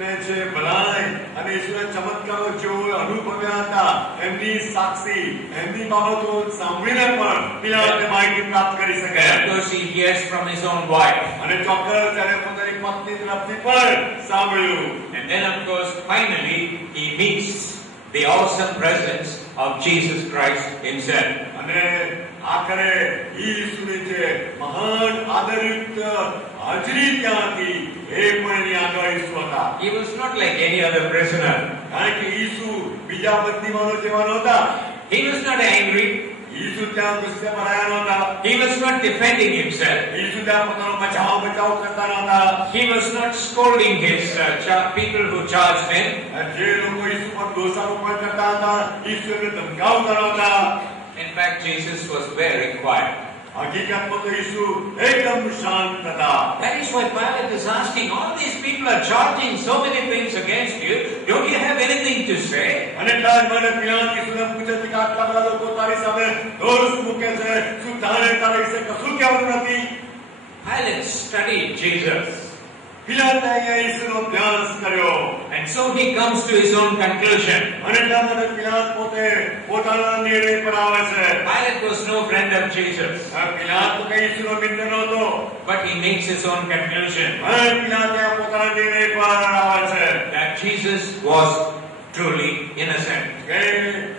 ને જે ભલાઈ અને ઈસુના ચમત્કારો જેઓ અનુભવ્યા હતા એમની સાક્ષી એમની બાબતો સાંભળીને પણ પિલાતે માહિતી પ્રાપ્ત કરી શકે. Of course, he hears from his own wife. અને ચોક્કસ ત્યારે પોતાની પત્ની તરફથી પણ સાંભળ્યું. And then, of course, finally, he meets the awesome presence of Jesus Christ himself. અને આખરે ઈસુની જે મહાન આદરયુક્ત હાજરી ત્યાં હતી એ પણ એની આગળ ઈસુ હતા. He was not like any other prisoner. કારણ કે ઈસુ બીજા બંદીવાનો જેવા નહોતા. He was not angry. ઈસુ ત્યાં ગુસ્સે ભરાયા નહોતા. He was not defending himself. ઈસુ ત્યાં પોતાનો બચાવ કરતા નહોતા. He was not scolding his people who charged him. જે લોકો ઈસુ પર દોષારોપણ કરતા હતા ઈસુ એમને ધમકાવતા નહોતા. In fact, Jesus was very quiet. હકીકતમાં તો ઈસુ એકદમ શાંત હતા. That is why Pilate is asking, all these people are charging so many things against you. Don't you have anything to say? અને તાર મને પિલાત ઈસુને પૂછે છે કે આટલા બધા લોકો તારી સામે દોષ મૂકે છે શું તારે તારા વિશે કશું કહેવાનું નથી? Pilate studied Jesus. પિલાતે ઈસુનો અભ્યાસ કર્યો. And so he comes to his own conclusion. અને એટલા માટે પિલાત પોતે પોતાના નિર્ણય પર આવે છે. Pilate was no friend of Jesus. પિલાત તો કઈ ઈસુનો મિત્ર નહોતો. But he makes his own conclusion. અને પિલાતે પોતાના નિર્ણય પર આવે છે That Jesus was truly innocent. કે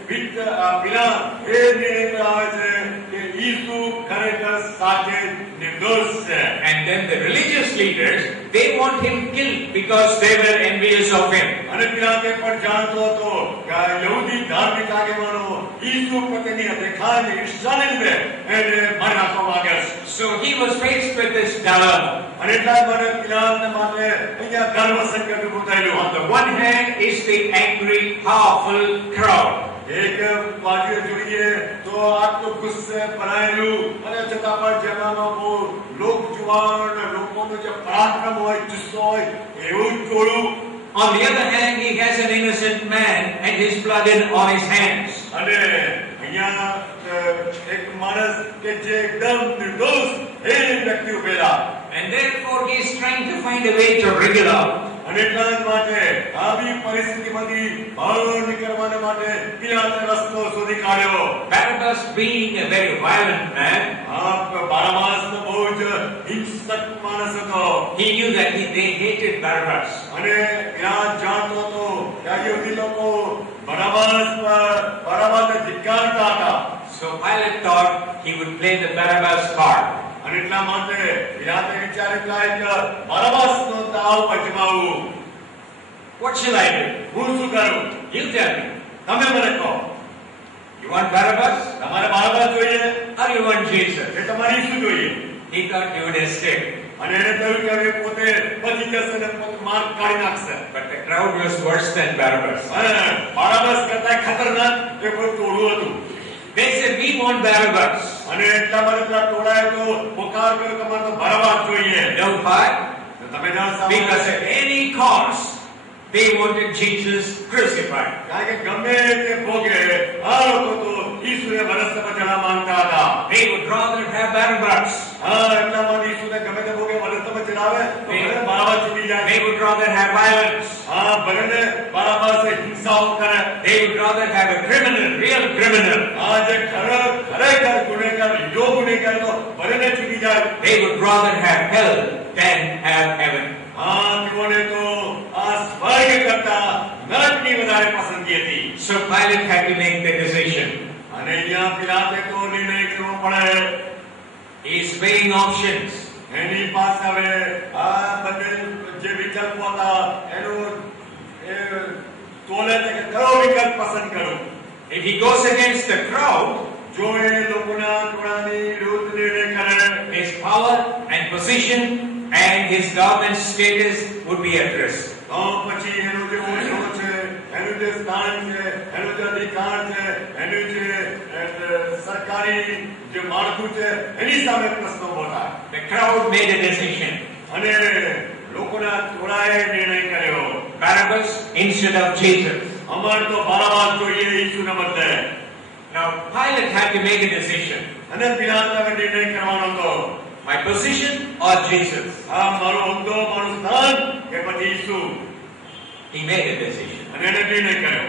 પિલાત એ નિર્ણય પર આવે છે કે ઈસુ ખરેખર સાચે નિર્દોષ છે. And then the religious leaders, they want him killed because they were envious of him. અને પિલાતે પણ જાણતો હતો કે યહૂદી ધાર્મિક આગેવાનો ઈસુ પ્રત્યેની અદેખાને ઈર્ષ્યાને લીધે એને મારી નાખવા માંગે છે. So he was faced with this dilemma. અને એટલા માટે પિલાતને માટે અહીંયા ધર્મ સંકટ ઊભું થયેલું. On the one hand is the angry, powerful crowd. એક બાજુએ જોઈએ તો આટલું ગુસ્સે ભરાયેલું અને છતાં પણ જેનામાં બહુ લોક જુવાન લોકોનો જે પરાક્રમ હોય જુસ્સો હોય એવું ટોળું. On the other hand, he has an innocent man and his blood on his hands. અને અહીંયા એક માણસ કે જે એકદમ નિર્દોષ એ વ્યક્તિ ઉભેલા. And therefore he is trying to find a way to wriggle out. અને એટલા જ માટે આવી પરિસ્થિતિમાંથી બહાર નીકળવાને માટે પિલાતે રસ્તો શોધી કાઢ્યો. Barabbas being a very violent man, બારાબાસ તો બહુ જ હિંસક માણસ હતો. he knew that they hated Barabbas. અને પિલાત જાણતો હતો કે આ યહૂદી લોકો બારાબાસને ધિક્કારતા હતા. So Pilate thought he would play the Barabbas card. અને એટલા માટે પિલાતે વિચાર્યું કે એક બરાબસનો દાવ અજમાવું. What shall I do? હું શું કરું? You tell me. તમે મને કહો. You want Barabbas તમારે બરાબસ જોઈએ or you want Jesus? કે તમારે ઈસુ જોઈએ? He thought he would escape. અને એને કહ્યું કે હવે પોતે બચી જશે ને પોતે માર કાઢી નાખશે. But the crowd was worse than Barabbas. અને બરાબસ કરતા ખતરનાક એ કોઈ ટોળું હતું. They said, we want Barabbas. અને એટલા માટે પેલા ટોળાએ તો પોકાર કર્યો કે અમારે તો બરાબસ જોઈએ. No why? તમે જાણો છો Because at any cost, they wanted Jesus crucified. કારણ કે ગમે તે ભોગે આ લોકો તો ઈસુને વનસ્પતિ જણા માંગતા હતા. They would rather have Barabbas. હા એટલા માટે ઈસુને ગમે તે ભોગે વનસ્પતિ ચડાવે તો ભલે બરાબસ છૂટી જાય. They would rather have violence. હા ભલે ને બરાબસ હિંસાઓ કરે. They would rather have a criminal, real criminal. હા જે ખરેખર ગુનેગાર લીધો ગુનેગાર તો ભલે ને છૂટી જાય. They would rather have hell than have heaven. હા તેઓને તો આ સ્વર્ગ કરતા નરકની વધારે પસંદગી હતી. So Pilate had to make the decision. અને અહીંયા પિલાતે તો નિર્ણય કરવો પડે. He is weighing options. એની પાસે હવે આ બંને જે વિકલ્પો હતા એનું તોલે છે કે કયો વિકલ્પ પસંદ કરું. If he goes against the crowd, જો એ લોકોના ટોળાની વિરુદ્ધ નિર્ણય કરે, his power and position and his government status would be at risk. તો પછી એનો જે હોદ્દો છે, એનું જે સ્થાન છે, એનો જે અધિકાર છે, એનું જે સરકારી જે માળખું છે એની સામે પ્રશ્ન ઉભો થાય. The crowd made a decision. અને લોકોના ટોળાએ નિર્ણય કર્યો Barabbas instead of Jesus. અમારે તો બરાબસ જોઈએ ઈસુને બદલે. Now Pilate had to make a decision. અને પિલાતે હવે નિર્ણય કરવાનો હતો. My position or Jesus? આ મારો હોદ્દો, મારું સ્થાન કે પછી ઈસુ? He made a decision. અને એને નિર્ણય કર્યો.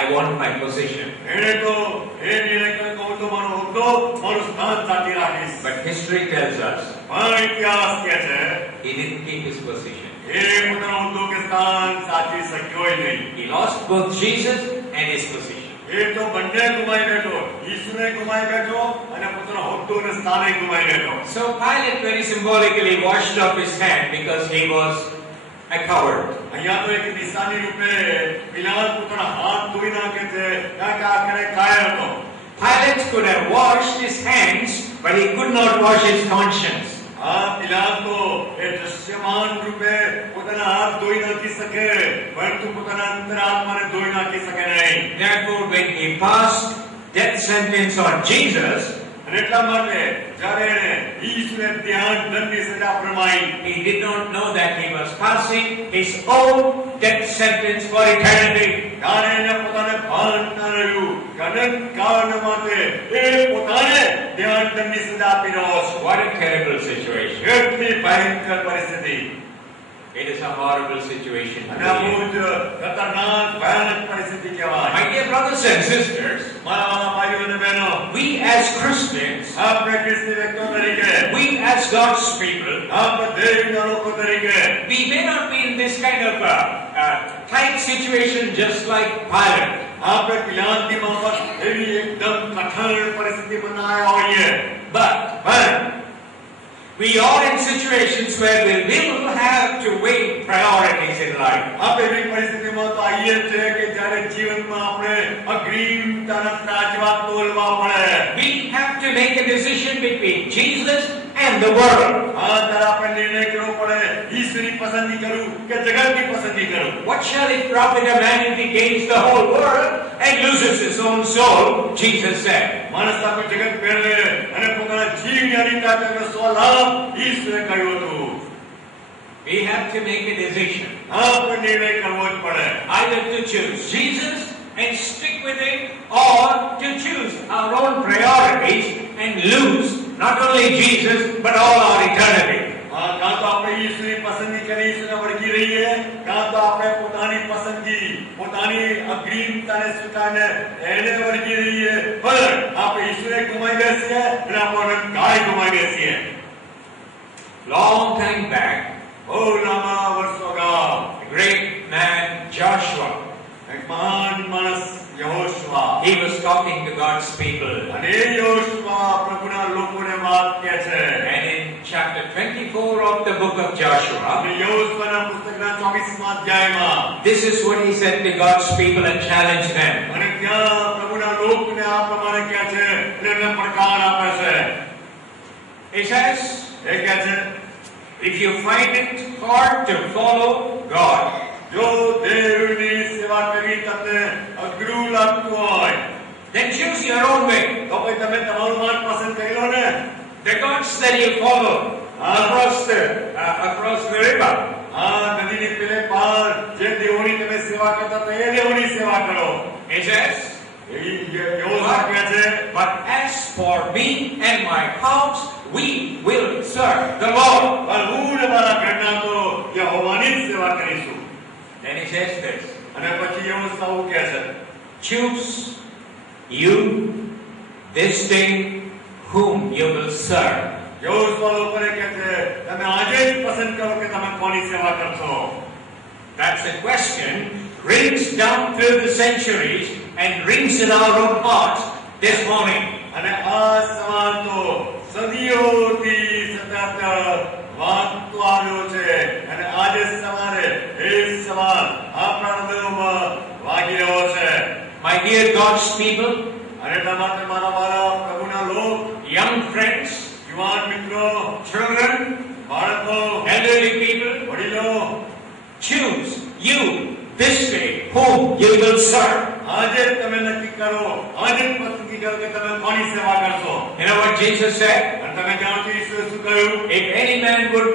I want my position. એને તો એ નિર્ણય કર્યો કે હું તો મારો હોદ્દો, મારું સ્થાન સાચી રાખીશ. But history tells us પણ ઇતિહાસ કહે છે he didn't keep his position. એ પોતાનો હોદ્દો કે સ્થાન સાચી શક્યો જ નહીં. He lost both Jesus and his position. એ તો બંને ગુમાઈ બેઠો. ઈસુને ગુમાઈ બેઠો અને પોતાનો હોદ્દો અને સ્થાને ગુમાઈ બેઠો. So Pilate very symbolically washed off his hand because he was a coward. અહીંયા તો એક નિશાની રૂપે પિલાત પોતાના હાથ ધોઈ નાખે છે કારણ કે આખરે કાયર હતો. Pilate could have washed his hands, but he could not wash his conscience. આ પિલાત તો એ દૃશ્યમાન રૂપે પોતાના હાથ ધોઈ નાખી શકે પરંતુ પોતાના અંતરાત્માને ધોઈ નાખી શકે નહીં. Therefore, when he passed death sentence on Jesus, અને એટલા માટે જ્યારે એણે ઈસુને ધ્યાન દંડની સજા ફરમાઈ, he did not know that he was passing his own death sentence for eternity. ત્યારે એને પોતાને ભાન ન રહ્યું કે અનંત કાળ માટે એ પોતાને ધ્યાન દંડની સજા આપી રહ્યો છે. What a terrible situation. કેટલી ભયંકર પરિસ્થિતિ. It is a horrible situation. અને આ બહુ જ ખતરનાક ભયાનક પરિસ્થિતિ કહેવાય. My dear brothers and sisters, મારા વાલા ભાઈઓ અને બહેનો, we as Christians, આપણે ખ્રિસ્તી વ્યક્તિઓ તરીકે, we as God's people, આપણે દેવના લોકો તરીકે we may not be in this kind of tight situation just like Pilate. આપણે પિલાતની માફક એવી એકદમ કઠણ પરિસ્થિતિમાં ના આવ્યા હોઈએ. But we are in situations where we will have to weigh priorities in life. આપણે એવી પરિસ્થિતિમાં તો આવીએ છીએ કે જ્યારે જીવનમાં આપણે અગ્રીમતાના તાજવા તોલવા પડે. We have to make a decision between Jesus and the world. હા ત્યારે આપણે નિર્ણય કરવો પડે ઈશ્વરની પસંદગી કરું કે જગતની પસંદગી કરું. What shall it profit a man if he gains the whole world and loses his own soul? Jesus said. માણસ આખું જગત મેળવે અને પોતાના જીવની અનિતા તેને સ્વલાભ ઈશ્વરે કહ્યું હતું. We have to make a decision. આપણે નિર્ણય કરવો જ પડે. Either to choose Jesus and stick with it, or to choose our own priorities and lose not only Jesus but all our eternity. કાં તો આપણે ઈશ્વરની પસંદગી કરી ઈશ્વરને વળગી રહીએ, કાં તો આપણે પોતાની પસંદગી, પોતાની અગ્રીમતાને સ્વીકારીને એને વળગી રહીએ, પણ આપણે ઈશ્વરે ગુમાવી બેસીએ અને આપણને કાળે ગુમાવી બેસીએ. Long time back, બહુ લાંબા વર્ષો અગાઉ the great man Joshua, એક મહાન માણસ યહોશુઆ, he was talking to God's people. અને એ યહોશુઆ પ્રભુના લોકોને વાત વાત કહે છે. And in chapter 24 of the book of Joshua, અને યહોશુઆના પુસ્તકના 24મા અધ્યાયમાં this is what he said to God's people and challenged them. અને ત્યાં પ્રભુના લોકને આ પ્રમાણે કહે છે અને એમને પડકાર આપે છે. He says, એ કહે છે, if you find it hard to follow God, જો દેવની સેવા કરવી તમને અઘરું લાગતું હોય then choose your own way. તો પછી તમે તમારું માર્ગ પસંદ કરી લો ને. The gods that you follow across the river, આ નદીની પેલે પાર જે દેવોની તમે સેવા કરતા હતા એ દેવોની સેવા કરો. he says, એ યહોશુઆ કહે છે, but as for me and my house, we will serve the Lord. પણ હું ને મારા ઘરના તો યહોવાની જ સેવા કરીશું. Then he says this, અને પછી યહોશુઆ એવું કહે છે, choose you this day whom you will serve. યહોશુઆ લોકોને કહે છે, તમે આજે જ પસંદ કરો કે તમે કોની સેવા કરશો. That's a question rings down through the centuries and rings in our own hearts this morning. અને આ સવાલ તો સદીઓથી સતત વાગતો આવ્યો છે અને આજે સવારે એ સવાલ આપણા હૃદયોમાં વાગી રહ્યો છે. My dear God's people, અને એટલા માટે મારા વાલા પ્રભુના લોક, young friends, યુવાન મિત્રો, children, બાળકો, elderly people, વડીલો, choose you this day whom you will serve. આજે જ તમે નક્કી કરો, આજે જ પસંદગી કરો કે તમે કોની સેવા કરશો. You know what Jesus said? અને તમે જાણો છો ઈશ્વરે શું કહ્યું? If any man would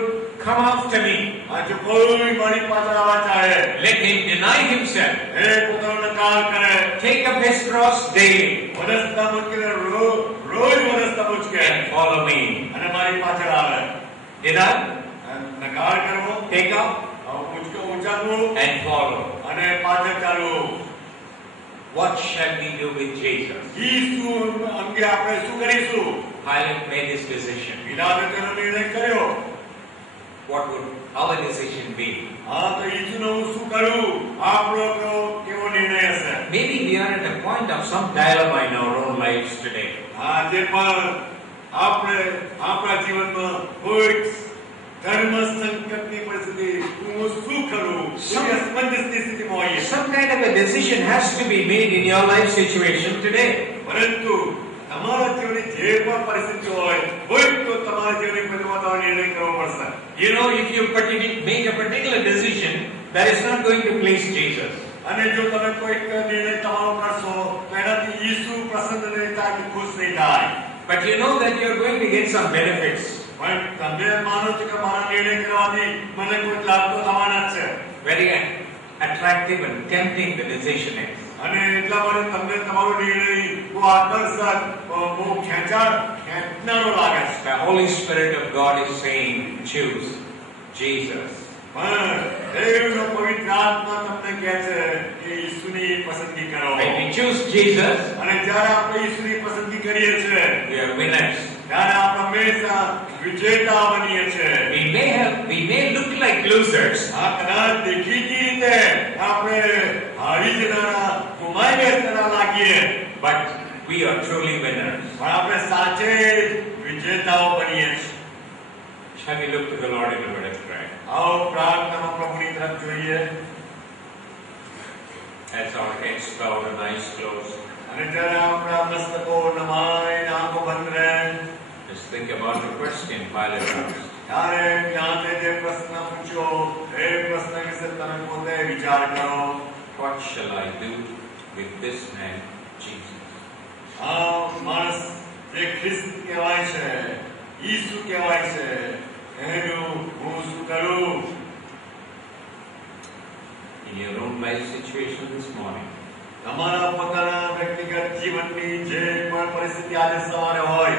come after me, આ જો કોઈ મારી પાછળ આવવા ચાહે, let him deny himself, એ પોતાનો નકાર કરે, take up his cross daily, વનસ્તા મુશ્કેલ રોજ વનસ્તા મુશ્કેલ and follow me. અને મારી પાછળ આવે. Deny, નકાર કરવો, take up, ઊંચાકવું and follow. અને પાછળ ચાલવું. What shall we do with Jesus? ઈસુ અંગે આપણે શું કરીશું? Pilate made his decision. પિલાતે તેનો નિર્ણય કર્યો. What would our decision be? હા, તો ઈસુનો શું કરવું? આપણો કેવો નિર્ણય હશે? Maybe we are at a point of some dilemma in our own lives today. આજે પણ આપણે આપણા જીવનમાં કોઈ ધર્મ સંકટની પરિસ્થિતિ, હું શું કરું? કોઈ અસમંજસની સ્થિતિમાં હોઈએ. Some kind of a decision has to be made in your life situation today. પરંતુ તમારા જીવનની જે પણ પરિસ્થિતિ હોય, કોઈ તો તમારા જીવનની પરિસ્થિતિમાં નિર્ણય કરવો પડશે. You know, if you make a particular decision that is not going to please Jesus, અને જો તમે કોઈ નિર્ણય તમારો કરશો તો એનાથી ઈસુ પ્રસન્ન નહીં થાય, ખુશ નહીં થાય. but you know that you are going to get some benefits. પણ તમે માનો છો કે મારા નિર્ણય કરવાથી મને કોઈ લાભ તો થવાના જ છે. Very attractive and tempting the decision is. અને એટલા માટે તમને તમારો નિર્ણય બહુ આકર્ષક, બહુ ખેંચનારો લાગે છે. The Holy Spirit of God is saying, choose Jesus. પણ દેવનો પવિત્ર આત્મા તમને કહે છે કે ઈસુની પસંદગી કરો. When we choose Jesus, અને જ્યારે આપણે ઈસુની પસંદગી કરીએ છીએ we are winners. ત્યારે આપણે હંમેશા વિજેતા બનીએ છીએ. We may look like losers, આ કદાચ દેખીતી રીતે આપણે હારી જનારા, ગુમાઈ બેસનારા લાગીએ, but we are truly winners. પણ આપણે સાચે વિજેતાઓ બનીએ છીએ. Shall we look to the Lord in a word of prayer? આવો પ્રાર્થનામાં પ્રભુની તરફ જોઈએ. As our heads bowed and eyes closed, અને જ્યારે આપણા મસ્તકો નમાઈને આંખો બંધ રહે, just think about the question Pilate asked. ત્યારે જ્ઞાને જે પ્રશ્ન પૂછ્યો એ પ્રશ્ન વિશે તમે પોતે વિચાર કરો. What shall I do with this man, Jesus? આ માણસ જે ખ્રિસ્ત કહેવાય છે, ઈસુ કહેવાય છે, એનું હું શું કરું? In your own life situation this morning, તમારા પોતાના વ્યક્તિગત જીવનની જે પણ પરિસ્થિતિ આજે સવારે હોય,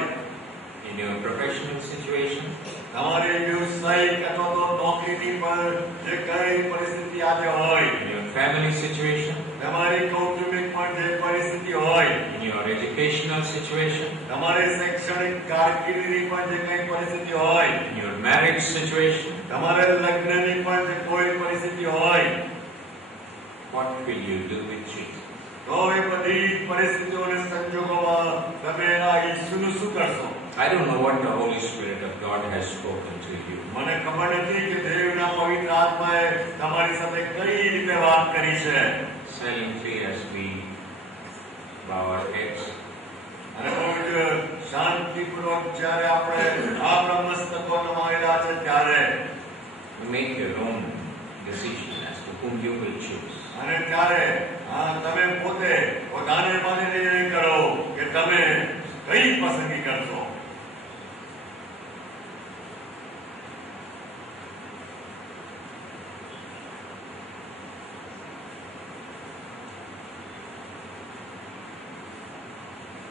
in your professional situation, તમારી વ્યવસાયિક અથવા તો નોકરીની પર જે કઈ પરિસ્થિતિ આજે હોય, in your family situation, તમારી કૌટુંબિક પણ જે પરિસ્થિતિ હોય, in your educational situation, તમારી શૈક્ષણિક કારકિર્દીની પણ જે કઈ પરિસ્થિતિ હોય, in your marriage situation, તમારે લગ્નની પણ જે કોઈ પરિસ્થિતિ હોય, what will you do with Jesus? તો એ બધી પરિસ્થિતિઓને સંજોગોમાં તમે આ ઈસુનું શું કરશો? I don't know what the Holy Spirit of God has spoken to you. મને ખબર નથી કે દેવના પવિત્ર આત્માએ તમારી સાથે કઈ રીતે વાત કરી છે. Silently as we bow our heads, અને બહુ જ શાંતિપૂર્વક જ્યારે આપણે આપણા મસ્તકો નમાવેલા છે ત્યારે make your own decision as to whom you will choose. અને ત્યારે તમે પોતે પોતાને માટે નિર્ણય કરો કે તમે કઈ પસંદગી કરશો.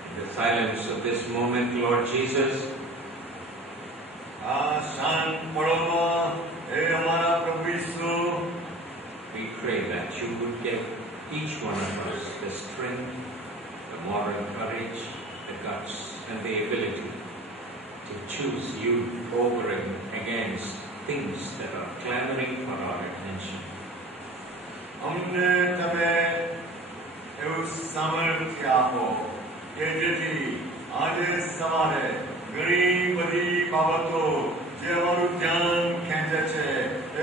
In the silence of this moment, Lord Jesus, શાંત પળોમાં હે અમારા પ્રભુ ઈસુ, we pray that you would give each one of us the strength, the moral courage, the guts, and the ability to choose you over and against things that are clamoring for our attention. અમને તમે એવું સામર્થ્ય આપો કે જેથી આજે સવારે ઘણી બધી બાબતો જે અમારું ધ્યાન ખેંચે છે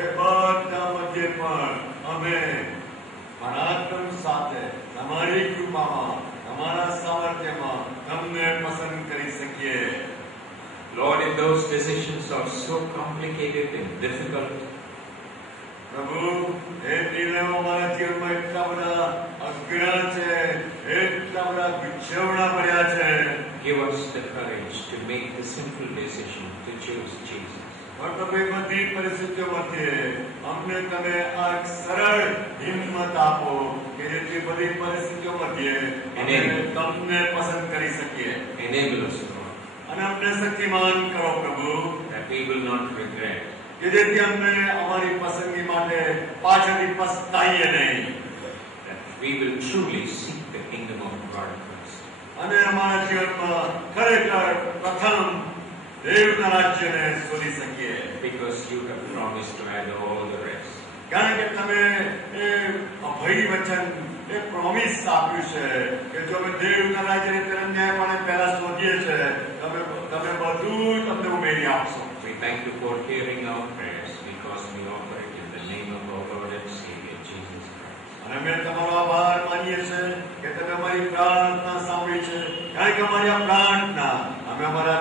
એ બધા મધ્ય પણ અમે પરાક્રમ સાથે તમારી કૃપામાં તમારા સામર્થ્યમાં તમને પસંદ કરી શકીએ. Lord, if those decisions are so complicated and difficult, પ્રભુ એ નિર્ણયો અમારા જીવનમાં એટલા બધા અઘરા છે, એટલા બધા ગૂંચવણા ભર્યા છે. give us the courage to make the simple decision to choose Jesus. પણ પ્રભુ એ બધી પરિસ્થિતિઓ મધ્યે અમને તમે આ એક સરળ હિંમત આપો કે જેથી બધી પરિસ્થિતિઓ મધ્યે અમે તમને પસંદ કરી શકીએ. Enable us, Lord, અને અમને શક્તિમાન કરો પ્રભુ that we will not regret, કે જેથી અમને અમારી પસંદગી માટે પાછળથી પસ્તાઈએ નહીં. that we will truly seek the kingdom of God first. અને અમારા જીવનમાં ખરેખર પ્રથમ દેવના રાજ્યને શોધી શકીએ. Because you have promised to add all the rest. કારણ કે તમે એ અભય વચન એ પ્રોમિસ આપ્યું છે કે જો અમે દેવના રાજ્યને તેના ન્યાયપણે પહેલા શોધીએ છે તમે બધું તમને ઉમેરી આપશો. We thank you for hearing our prayers because we offer it in the name of our Lord and Savior Jesus Christ. અને અમે તમારો આભાર માનીએ છીએ કે તમે અમારી પ્રાર્થના સાંભળી છે. કારણ કે અમારી આ પ્રાર્થના અમે અમારા